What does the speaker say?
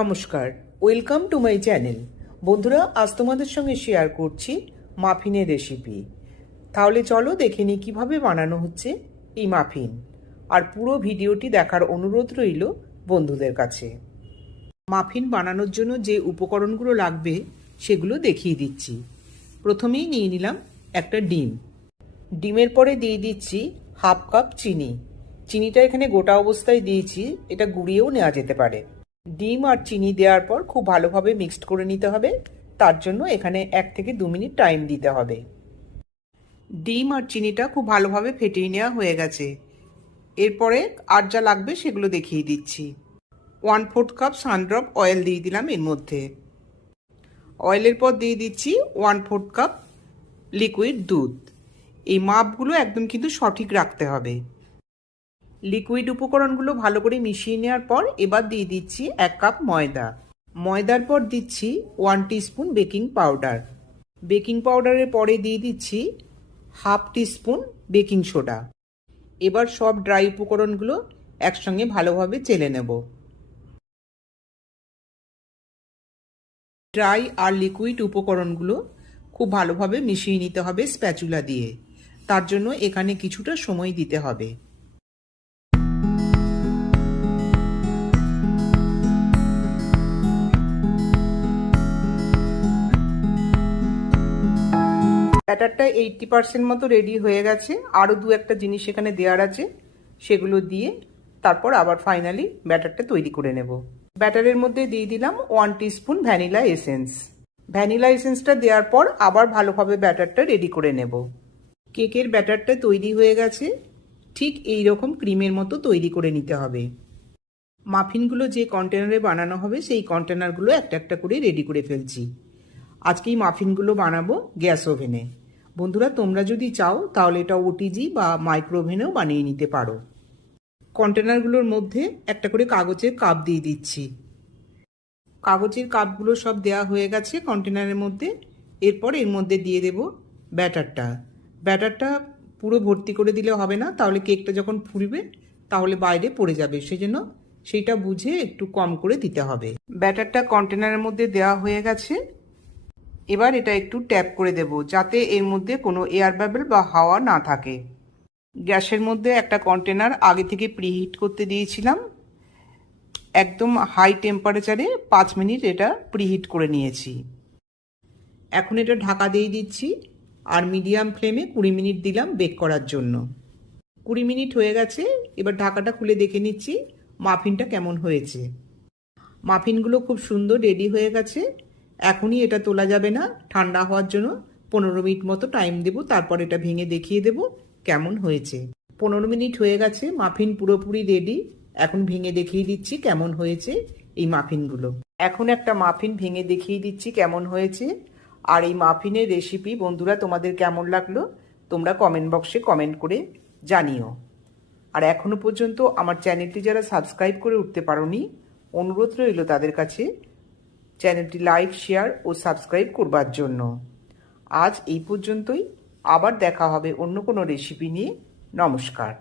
নমস্কার, welcome to my channel. বন্ধুরা, আজ তোমাদের সঙ্গে শেয়ার করছি মাফিনের রেসিপি। তাহলে চলো দেখে নিই কীভাবে বানানো হচ্ছে এই মাফিন। আর পুরো ভিডিওটি দেখার অনুরোধ রইল বন্ধুদের কাছে। মাফিন বানানোর জন্য যে উপকরণগুলো লাগবে সেগুলো দেখিয়ে দিচ্ছি। প্রথমেই নিয়ে নিলাম একটা ডিম। ডিমের পরে দিয়ে দিচ্ছি হাফ কাপ চিনি। চিনিটা এখানে গোটা অবস্থায় দিয়েছি, এটা গুঁড়িয়েও নেওয়া যেতে পারে। ডিম আর চিনি দেওয়ার পর খুব ভালোভাবে মিক্সড করে নিতে হবে। তার জন্য এখানে 1 থেকে 2 মিনিট টাইম দিতে হবে। ডিম আর চিনিটা খুব ভালোভাবে ফেটিয়ে নেওয়া হয়ে গেছে। এরপরে আর যা লাগবে সেগুলো দেখিয়ে দিচ্ছি। 1/4 কাপ সানড্রপ অয়েল দিয়ে দিলাম এর মধ্যে। অয়েলের পর দিয়ে দিচ্ছি 1/4 কাপ লিকুইড দুধ। এই মাপগুলো একদম কিন্তু সঠিক রাখতে হবে। লিকুইড উপকরণগুলো ভালো করে মিশিয়ে নেওয়ার পর এবার দিয়ে দিচ্ছি 1 কাপ ময়দা। ময়দার পর দিচ্ছি 1 টিস্পুন বেকিং পাউডার। বেকিং পাউডারের পরে দিয়ে দিচ্ছি হাফ টিস্পুন বেকিং সোডা। এবার সব ড্রাই উপকরণগুলো একসঙ্গে ভালোভাবে চেলে নেব। ড্রাই আর লিকুইড উপকরণগুলো খুব ভালোভাবে মিশিয়ে নিতে হবে স্প্যাচুলা দিয়ে। তার জন্য এখানে কিছুটা সময় দিতে হবে। ব্যাটারটা 80% মতো রেডি হয়ে গেছে। আরও 2-1টা জিনিস এখানে দেওয়ার আছে, সেগুলো দিয়ে তারপর আবার ফাইনালি ব্যাটারটা তৈরি করে নেব। ব্যাটারের মধ্যে দিয়ে দিলাম 1 টিস্পুন ভ্যানিলা এসেন্স। ভ্যানিলা এসেন্সটা দেওয়ার পর আবার ভালোভাবে ব্যাটারটা রেডি করে নেব। কেকের ব্যাটারটা তৈরি হয়ে গেছে। ঠিক এই রকম ক্রিমের মতো তৈরি করে নিতে হবে। মাফিনগুলো যে কন্টেনারে বানানো হবে সেই কন্টেনারগুলো একটা একটা করে রেডি করে ফেলছি। আজকেই মাফিনগুলো বানাবো গ্যাস ওভেনে। বন্ধুরা, তোমরা যদি চাও তাহলে এটা ওটিজি বা মাইক্রো ওভেনেও বানিয়ে নিতে পারো। কন্টেনারগুলোর মধ্যে একটা করে কাগজের কাপ দিয়ে দিচ্ছি। কাগজের কাপগুলো সব দেওয়া হয়ে গেছে কন্টেনারের মধ্যে। এরপর এর মধ্যে দিয়ে দেব ব্যাটারটা। ব্যাটারটা পুরো ভর্তি করে দিলে হবে না, তাহলে কেকটা যখন ফুলবে তাহলে বাইরে পড়ে যাবে, সেজন্য সেইটা বুঝে একটু কম করে দিতে হবে। ব্যাটারটা কন্টেনারের মধ্যে দেওয়া হয়ে গেছে। এবার এটা একটু ট্যাপ করে দেব যাতে এর মধ্যে কোনো এয়ার বাবল বা হাওয়া না থাকে। গ্যাসের মধ্যে একটা কন্টেনার আগে থেকে প্রিহিট করতে দিয়েছিলাম। একদম হাই টেম্পারেচারে 5 মিনিট এটা প্রিহিট করে নিয়েছি। এখন এটা ঢাকা দিয়ে দিচ্ছি আর মিডিয়াম ফ্লেমে 20 মিনিট দিলাম বেক করার জন্য। 20 মিনিট হয়ে গেছে। এবার ঢাকাটা খুলে দেখে নিচ্ছি মাফিনটা কেমন হয়েছে। মাফিনগুলো খুব সুন্দর রেডি হয়ে গেছে। এখনই এটা তোলা যাবে না, ঠান্ডা হওয়ার জন্য 15 মিনিট মতো টাইম দেব, তারপর এটা ভেঙে দেখিয়ে দেব কেমন হয়েছে। 15 মিনিট হয়ে গেছে, মাফিন পুরোপুরি রেডি। এখন ভেঙে দেখিয়ে দিচ্ছি কেমন হয়েছে এই মাফিনগুলো। এখন একটা মাফিন ভেঙে দেখিয়ে দিচ্ছি কেমন হয়েছে। আর এই মাফিনের রেসিপি বন্ধুরা তোমাদের কেমন লাগলো তোমরা কমেন্ট বক্সে কমেন্ট করে জানিও। আর এখনো পর্যন্ত আমার চ্যানেলটি যারা সাবস্ক্রাইব করে উঠতে পারোনি, অনুরোধ রইল তাদের কাছে চ্যানেলটি লাইক, শেয়ার ও সাবস্ক্রাইব করবার জন্য। আজ এই পর্যন্তই। আবার দেখা হবে অন্য কোনো রেসিপি নিয়ে। নমস্কার।